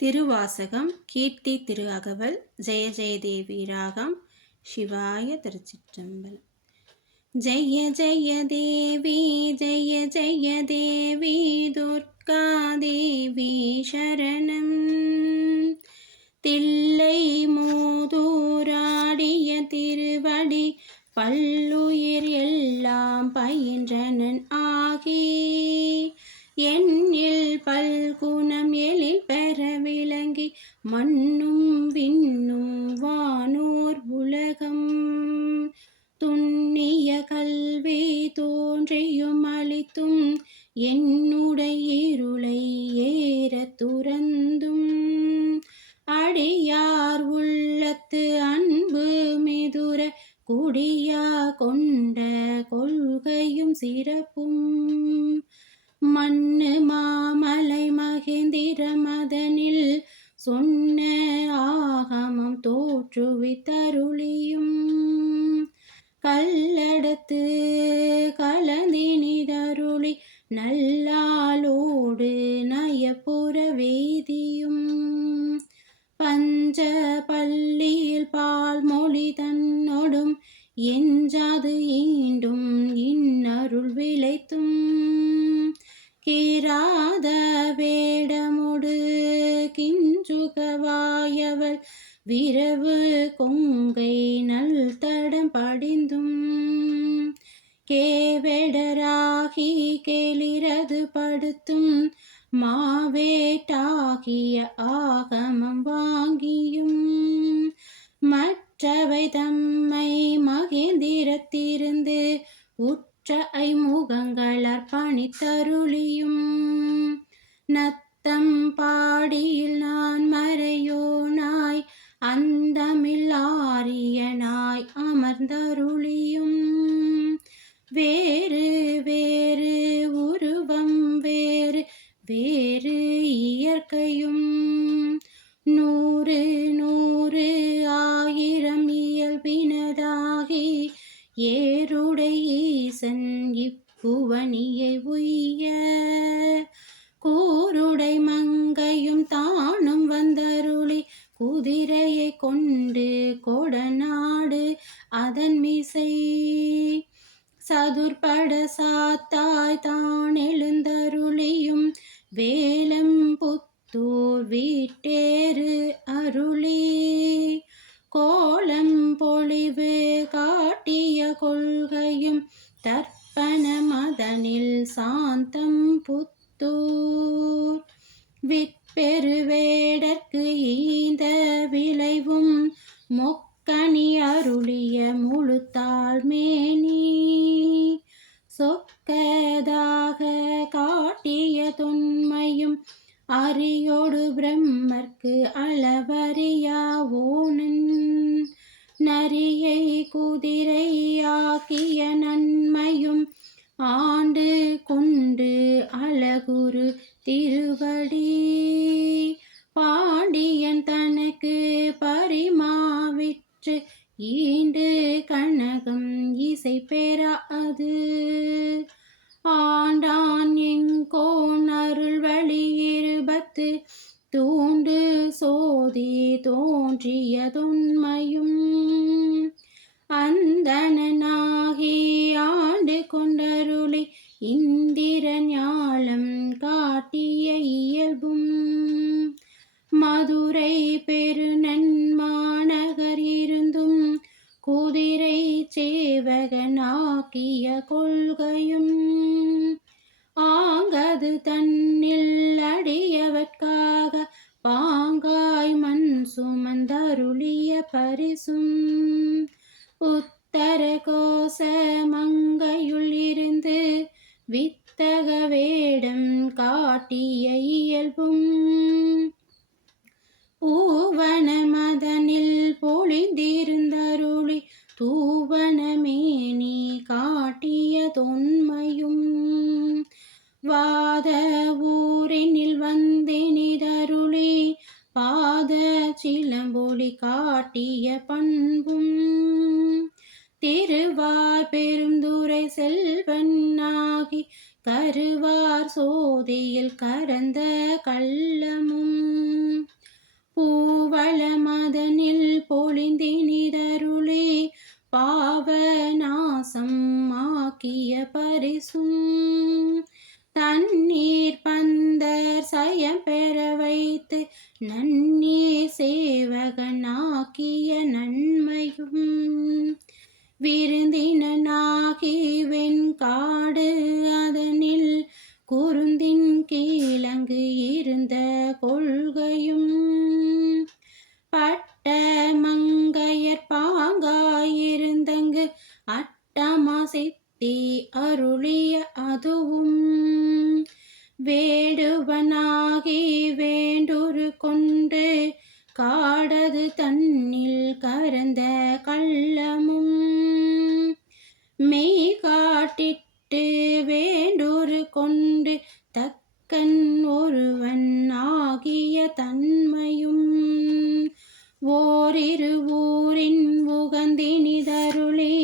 திருவாசகம் கீர்த்தி திரு அகவல் ஜெய ஜெயதேவி ராகம் சிவாய திருச்சிற்றம்பலம். ஜெய ஜெய தேவி ஜெய ஜெய தேவி துர்கா தேவி சரணம். தில்லை மூதூராடிய திருவடி பல்லுயிர் எல்லாம் பயின்றனன் ஆகி எண்ணில் பல்குணம் எழில் பெற விளங்கி மண்ணும் விண்ணும் வானோர் உலகம் துண்ணிய கல்வி தோன்றியும் அளித்தும் என்னுடைய இருளை ஏற துறந்தும் அடியார் உள்ளத்து அன்பு மிதுர குடியா கொண்ட கொள்கையும் சிறப்பும் மண்ணு மாமலை மகேந்திர மதனில் சொன்ன ஆகமம் தோற்றுவித்தருளியும் கல்லடத்து கலந்தினிதருளி நல்லாளோடு நயப்புற வேதியும் பஞ்ச பள்ளியில் பால்மொழி தன்னொடும் எஞ்சாது ஈண்டும் இன்னருள் விளைத்தும் கிராத வேடமுடு கிஞ்சுகவாயவள் விரவு கொங்கை நல் தடம் படிந்தும் கேவெடராகி கேளிரது படுத்தும் மாவேட்டாகிய ஆகமம் வாங்கியும் மற்றவை தம்மை மகேந்திரத்திருந்து ஐமுகங்களர் பணித்தருளியும் நத்தம் பாடியில் நான் மறையோனாய் அந்தமில் ஆரியனாய் அமர்ந்தருளியும் வேறு வேறு உருவம் வேறு வேறு இயற்கையும் நூறு நூறு ஆயிரம் இயல்பினதாகி ஏருடை ஈசன் இப்புவனியை உய்ய கூருடை மங்கையும் தானும் வந்தருளி குதிரையை கொண்டு கொடநாடு அதன் மிசை சதுர்பட சாத்தாய் தான் எழுந்தருளியும் வேலம் புத்தூர் வீட்டேறு அருளி கோலம் பொழிவு காட்டிய கொள்கையும் தர்ப்பண மதனில் சாந்தம் புத்தூர் விற்பெருவேடற்கு ஈந்த விளைவும் மொக்கணி அருளிய முழு தாழ்மேனி சொக்கதாக காட்டிய தொன்மையும் அரியோடு பிரம்மர்க்கு அளவறியாவோனன் நரியை குதிரையாக்கிய நன்மையும் ஆண்டு கொண்டு அழகுரு திருவடி பாண்டியன் தனக்கு பரிமாவிற்று ஈண்டு கனகம் இசை பெறா அது ஆண்டான் எங்கோன் அருள் வழி இருபத்து தூண்டு சோதி தோன்றிய தொன்மையும் அந்தனாகி ஆண்டு கொண்டருளி இந்திர ஞாலம் காட்டிய இயல்பும் மதுரை பெருநன்மாநகர் இருந்தும் குதிரை சேவகனாக்கிய கொள்கையும் ஆங்கது தன்னில் அடியவர்க்காக பாங்காய் மண் சுமந்தருளிய பரிசும் உத்தர கோச மங்கையுள் இருந்து வித்தக வேடம் காட்டிய இயல்பும் பூவன மதனில் பொழிந்திருந்தருளி தூவனமேனி காட்டிய தொன்மையும் வாத ஊரினில் வந்தெனிதருளி பாத சிலம்பொலி காட்டிய பண்பும் திருவார் பெருந்துரை செல்வனாகி கருவார் சோதியில் கரந்த கள்ளமும் பொழிந்தினிதருளே பாவநாசம் ஆக்கிய பரிசும் தண்ணீர் பந்தர் சயம் பெற வைத்து நன்னீர் சேவகனாக்கிய நன்மையும் விருந்தினனாகி வெண்காடு அதனில் குருந்தின் கீழங்கு இருந்த கொள்கையும் பட்ட மங்கையர் பாங்காயிருந்தங்கு அட்டமா சித்தி அருளிய அதுவும் வேடுவனாகி வேண்டுரு கொண்டு காடது தன்னில் கரந்த கள்ளமும் மெய் காட்டிட்டு வேண்டுரு கொண்டு தக்கன் ஒருவன் ஆகிய தன்மையும் ஓரிரு ஊரின் உகந்தினிதருளே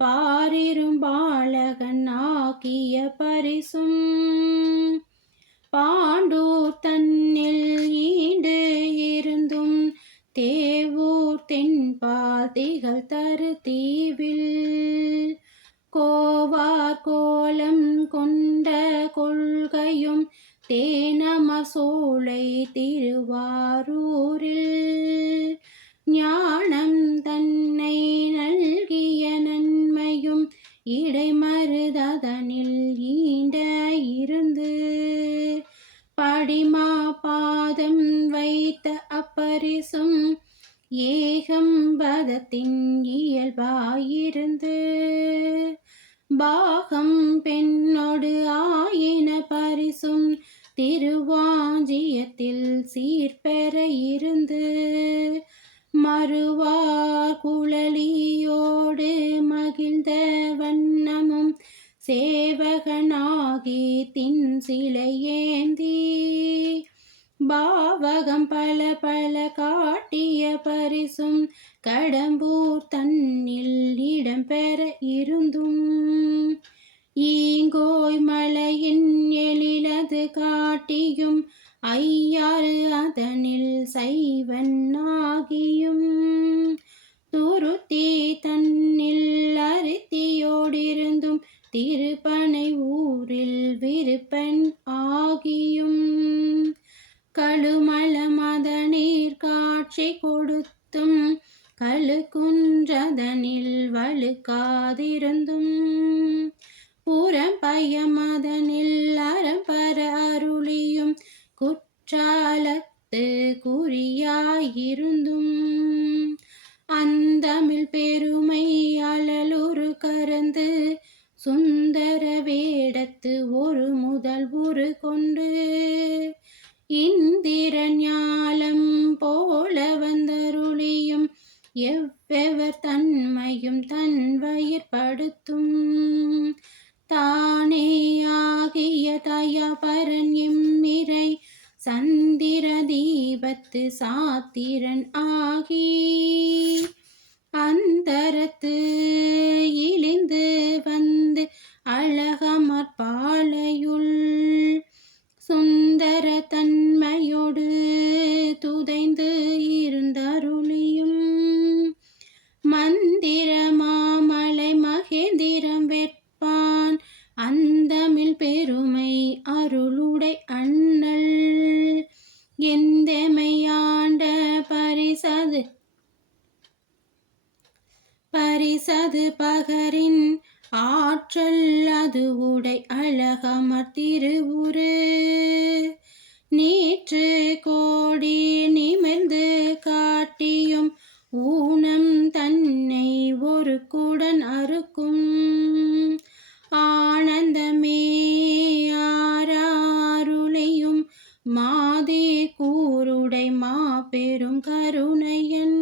பாரிரும் பாலகன் ஆகிய பரிசும் பாண்டூர் தன்னில் ஈண்டு இருந்தும் தேவூர் தென்பால் திகழ் தரு தீவில் கோவார் கோலம் கொண்ட கொள்கையும் தேனமர் சோலை திருவாரூரில் ஞானம் தன்னை நல்கிய நன்மையும் இடைமருதனில் ஈண்ட இருந்து படிமா பாதம் வைத்த அப்பரிசும் ஏகம்பதத்தின் இயல்பாயிருந்து பாகம் பெண்ணோடு ஆயின பரிசும் திருவாஞ்சியத்தில் சீர்பெற இருந்து மறுவார் குழலியோடு மகிழ்ந்த வண்ணமும் சேவகனாகி தின் சிலையேந்தி பாவகம் பல பல காட்டிய பரிசும் கடம்பூர் தன்னில் இடம்பெற இருந்தும் ஈங்கோய் மலையின் எழிலது காட்டியும் ஐயாறு அதனில் சைவன் ஆகியும் துருத்தி தன்னில் அருத்தியோடிருந்தும் திருப்பனை ஊரில் விருப்பன் ஆகியும் கழுமல மதநீர் காட்சி கொடுத்தும் கழுக்குன்றதனில் வழுக்காதிருந்தும் புறம்பயமதனில் அறம்பர அருளியும் குற்றாலத்து குறியாயிருந்தும் அந்தமிழ் பெருமை அழலுரு கரந்து சுந்தர வேடத்து ஒரு முதல் உரு கொண்டு இந்திர ஞாலம் போல வந்தருளியும் எவ்வெவர் தன்மையும் தன் வயிற்படுத்தும் தானே ஆகிய தயாபரன் எம்மிரை சந்திர தீபத்து சாத்திரன் ஆகி அந்தரத்து இழிந்து வந்து அழகமர் பாலையுள் சுந்தர தன்மையோடு துதைந்து இருந்தருளியும் மந்திர மாமலை மகேந்திரம் வெட்பான் அந்தமிழ் பெருமை அருளுடை அண்ணல் எந்தெமையாண்ட பரிசது பகரின் ஆற்றல் அது உடை அழகமர் திருவுரு நீற்று கோடி நிமிர்ந்து காட்டியும் ஊனம் தன்னை ஒரு குடன் அறுக்கும் ஆனந்தமே ஆராருளையும் மாதே கூருடை மாபெரும் கருணையன்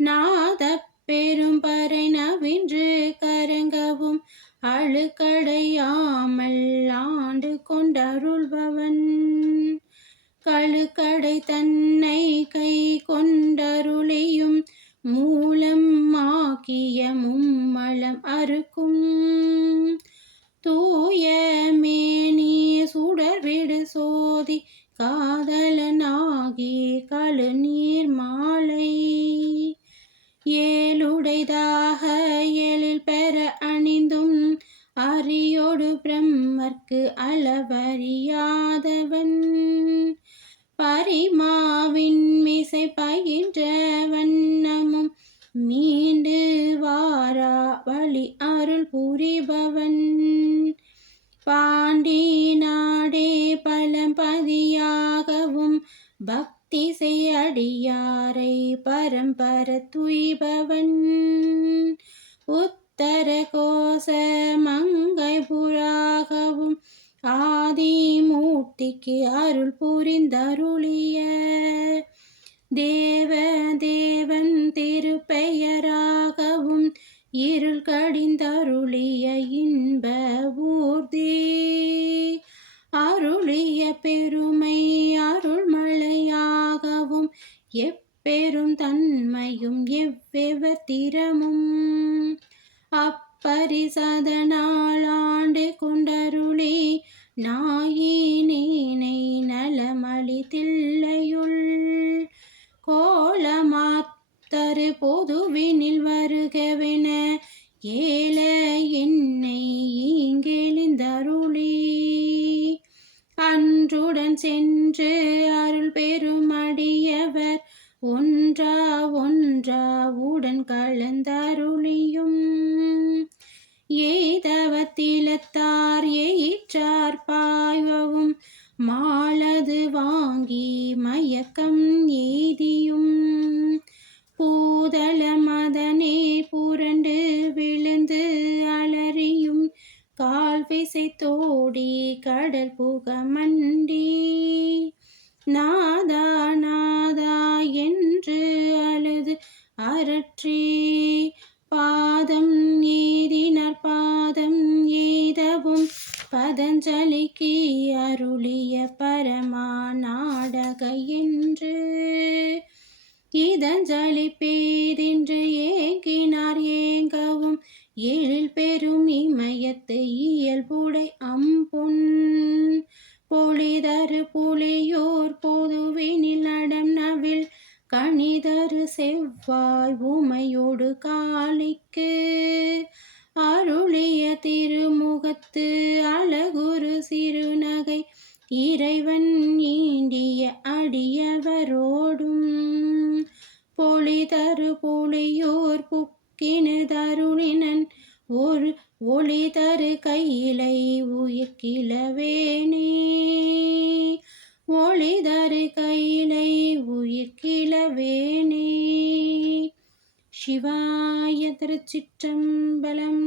நாத பெரும்பறை நவின்று கரங்கவும் அழுக்கடையாமல் ஆண்டு கொண்டருள்பவன் கழுக்கடை தன்னை கை கொண்டருளையும் மூலம் ஆக்கிய மும்மலம் அறுக்கும் தூய மேனி சுடர்விடு சோதி காதலனாகி கழுநீர் மாலை பரிமாவின் மிசை பயின்ற வண்ணமும் மீண்டு வாரா வழி அருள் புரிபவன். பாண்டி நாடே பழம்பதியாகவும் பக்தி செய்யடியாரை பரம்பர துய்பவன். உத்தர கோச மங்கை புராகவும் ஆதிமூர்த்திக்கு அருள் புரிந்தருளிய தேவ தேவன் திருப்பெயராகவும் இருள் கடிந்தருளிய இன்ப ஊர்தி அருளிய பெருமை அருள்மழையாகவும் எப்பெரும் தன்மையும் எவ்வெவர் திறமும் அப்பரிசதனால் ஆண்டு கொண்டருளி நாயினேனை நலமளித்தில்லையுள் கோலமாத்தரு பொதுவினில் வருகவென ஏல என்னை இங்கெளிந்தருளி அன்றுடன் சென்று அருள் பெருமடியவர் ஒன்றா ஒன்றா உடன் கலந்தருளியும் எய்தவத்திலத்தார் எயிற்றார் பாய்வவும் மாலது வாங்கி மயக்கம் எய்தியும் பூதள மதனே புரண்டு விழுந்து அலறியும் கால்விசை தோடி கடல் புக மண்டி நாதா நாதா என்று அழுது அரற்றி பாதம் ஏறினர் பாதம் எய்தவும் பதஞ்சலிக்கு அருளிய பரமா நாடக என்று இதஞ்சலி பேதென்று ஏங்கினார் ஏங்கவும் எழில் பெரும் இமயத்து இயல்புடை அம்பொன் பொழிதரு புலியோர் பொதுவினில் நடம் நவில் கணிதரு செவ்வாய் உமையோடு காளிக்கு அருளிய திருமுகத்து அழகுரு சிறுநகை இறைவன் ஈண்டிய அடியவரோடும் பொழிதரு புலியோர் புக்கினு தருணினன் ஒரு ஒளிதரு கையிலை உயிர்கிழவேனே ஒளிதரு கையிலை உயிர்கிழவேனே. சிவாய திருச்சிற்றம்பலம்.